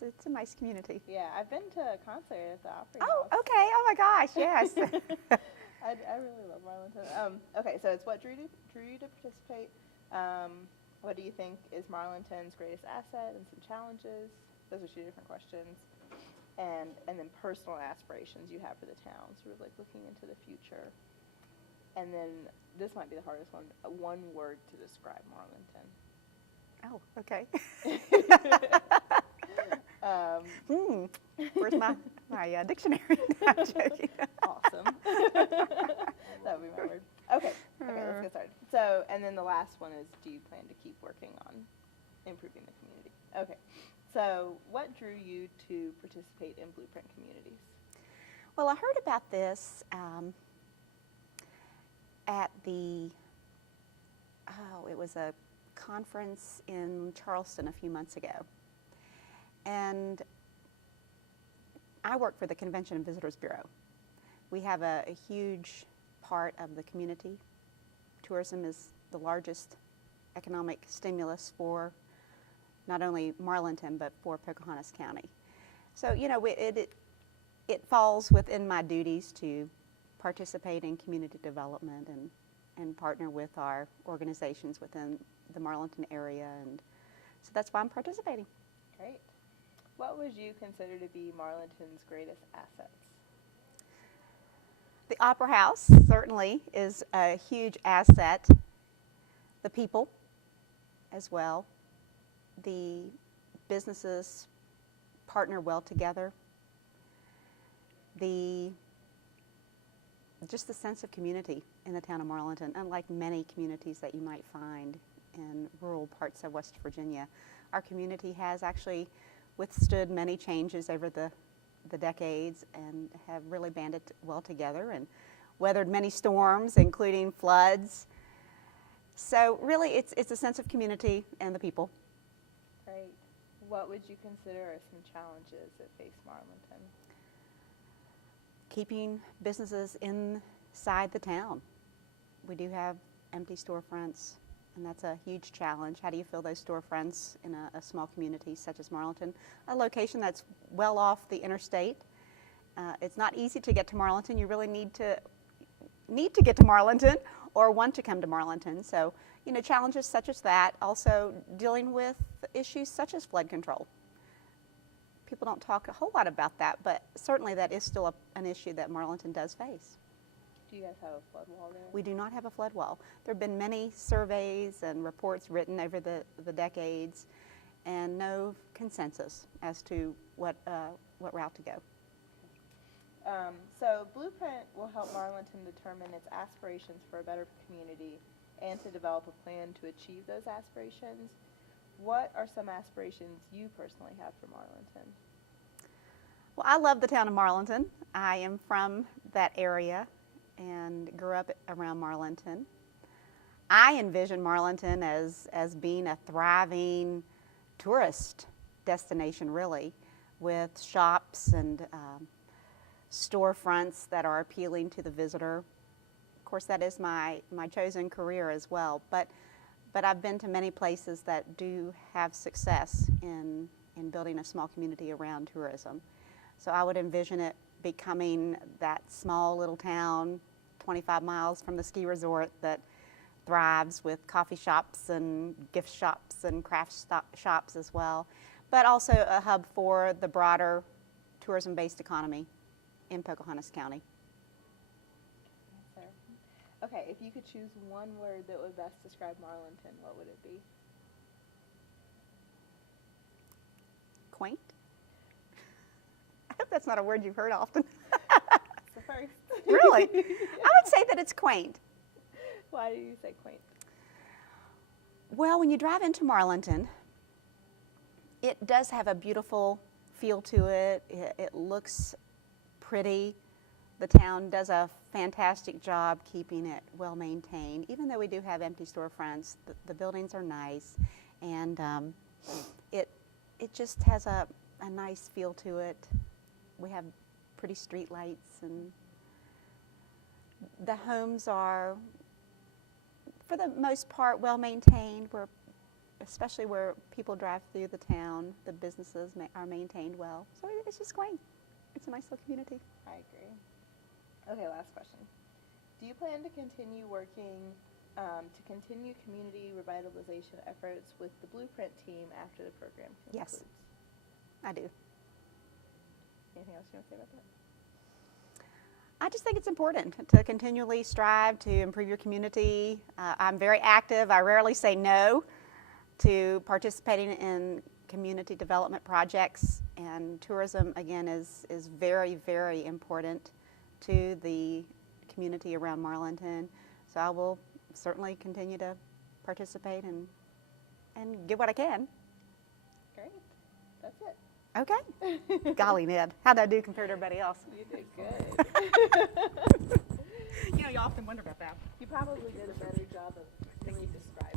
it's a nice community. Yeah, I've been to a concert at the Opry Oh, House. okay. Oh my gosh, yes. I really love Marlington. Okay, so it's what drew you to participate. What do you think is Marlington's greatest asset and some challenges? Those are two different questions. And then personal aspirations you have for the town. So we're like looking into the future. And then this might be the hardest one. One word to describe Marlington. Oh, okay. Where's my dictionary? No, I'm joking. Awesome. That would be my word. Okay, let's get started. So, and then the last one is, do you plan to keep working on improving the community? Okay, so what drew you to participate in Blueprint Communities? Well, I heard about this at it was a conference in Charleston a few months ago. And I work for the Convention and Visitors Bureau. We have a huge part of the community. Tourism is the largest economic stimulus for not only Marlington, but for Pocahontas County. So, you know, it falls within my duties to participate in community development and partner with our organizations within the Marlington area, and so that's why I'm participating. Great. What would you consider to be Marlington's greatest assets? The Opera House certainly is a huge asset. The people as well. The businesses partner well together. Just the sense of community in the town of Marlington, unlike many communities that you might find in rural parts of West Virginia. Our community has actually withstood many changes over the decades and have really banded well together and weathered many storms, including floods. So really it's a sense of community and the people. Great. What would you consider are some challenges that face Marlington? Keeping businesses inside the town. We do have empty storefronts, and that's a huge challenge. How do you fill those storefronts in a small community such as Marlington, a location that's well off the interstate? It's not easy to get to Marlington. You really need to get to Marlington or want to come to Marlington. So, you know, challenges such as that. Also dealing with issues such as flood control. People don't talk a whole lot about that, but certainly that is still an issue that Marlington does face. Do you guys have a flood wall there? We do not have a flood wall. There have been many surveys and reports written over the decades, and no consensus as to what route to go. So Blueprint will help Marlington determine its aspirations for a better community and to develop a plan to achieve those aspirations. What are some aspirations you personally have for Marlington? Well, I love the town of Marlington. I am from that area and grew up around Marlington. I envision Marlington as being a thriving tourist destination, really, with shops and storefronts that are appealing to the visitor. Of course, that is my chosen career as well, but I've been to many places that do have success in building a small community around tourism. So I would envision it becoming that small little town 25 miles from the ski resort that thrives with coffee shops and gift shops and craft shops as well, but also a hub for the broader tourism-based economy in Pocahontas County. Okay, if you could choose one word that would best describe Marlington, what would it be? Quaint? I hope that's not a word you've heard often. It's the first. Really? Yeah. I would say that it's quaint. Why do you say quaint? Well, when you drive into Marlington, it does have a beautiful feel to it. It looks pretty. The town does a fantastic job keeping it well maintained. Even though we do have empty storefronts, the buildings are nice, and it just has a nice feel to it. We have pretty street lights, and the homes are, for the most part, well maintained. We're especially where people drive through the town. The businesses are maintained well. So it's just quaint. It's a nice little community. I agree. Okay, last question. Do you plan to continue working to continue community revitalization efforts with the Blueprint team after the program concludes? Yes, I do. Anything else you want to say about that? I just think it's important to continually strive to improve your community. I'm very active. I rarely say no to participating in community development projects, and tourism, again, is very, very important to the community around Marlington. So I will certainly continue to participate and give what I can. Great. That's it. Okay. Golly, Ned, how'd I do compared to everybody else? You did good. You often wonder about that. You probably did a better job of really describing